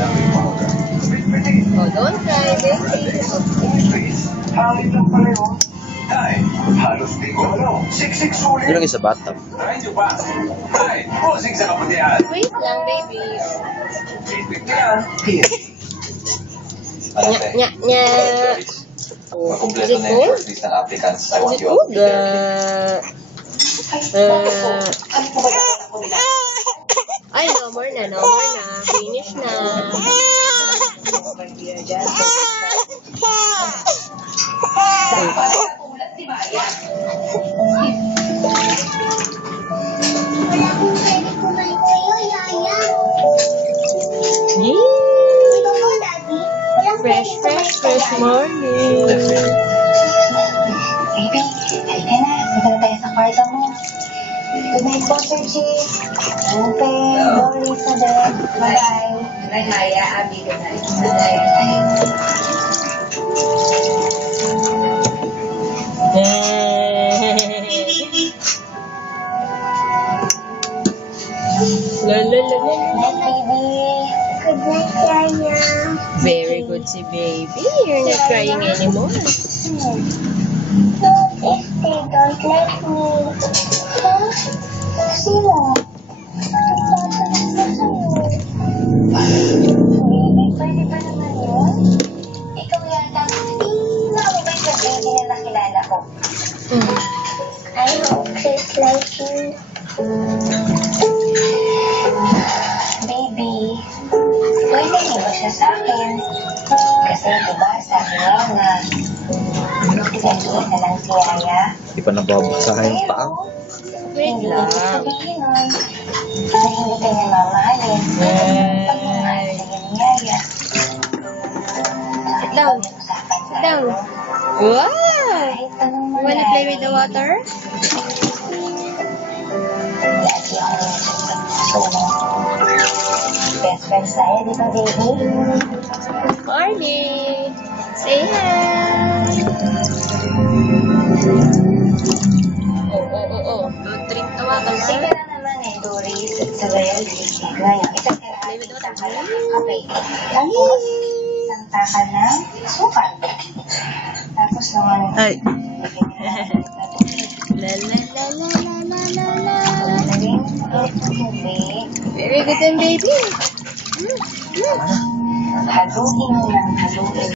Oh, don't cry, baby. Halit lang pala yun. Ay, halos di ko alam. Siksik sulit. Ano lagi sa bathtub? Try nyo pa. Ay, posing sa kapatihan. Wait lang, baby. Bibig ko yan. Nya, nya. Makumpleto na yung shortlist ng applicants. I want you all to be there. Ay, no more na, no more na. Finish na. Fresh morning. Baby, halika na. Dito na tayo sa kwarto mo. Good night po, Sir Chief. Ope, Dory, Sadet. Bye-bye. Good night, Maya. Abby, good night. Good night. La la la la. Good night, baby. Good night, Yaya. Very good si baby. You're not crying anymore. What if they don't like me? Huh? Sino? Pwede ba naman yun? Ikaw yata, pinaka-mabait na baby na nakilala ko. I hope she's like you. Baby, pwede iba siya sa akin. Kasi diba sabi niya na pinag-iit na lang si Yaya. Di pa nababasahin pa. Wait Hindi lang. sabihin nun na hindi ka niya mamahalin. Pag mamahal sa'yo ni Yaya. Sit down. Sit down. Wow! Kahit anong You wanna play with the water? lagi akong gusto mo. Best friends tayo, di ba, baby? Morning! Say hi! Oh. Don't drink the water, Sige ha? na naman eh, Doris. Sa Royal City. Ngayon, isang takal ng kape. Tapos, isang takal ng sukat. Tapos naman, Ay. La la la la la la la la. lagyan mo ng ulit ng tubig. Very good then, baby. Haluin mo ng haluin.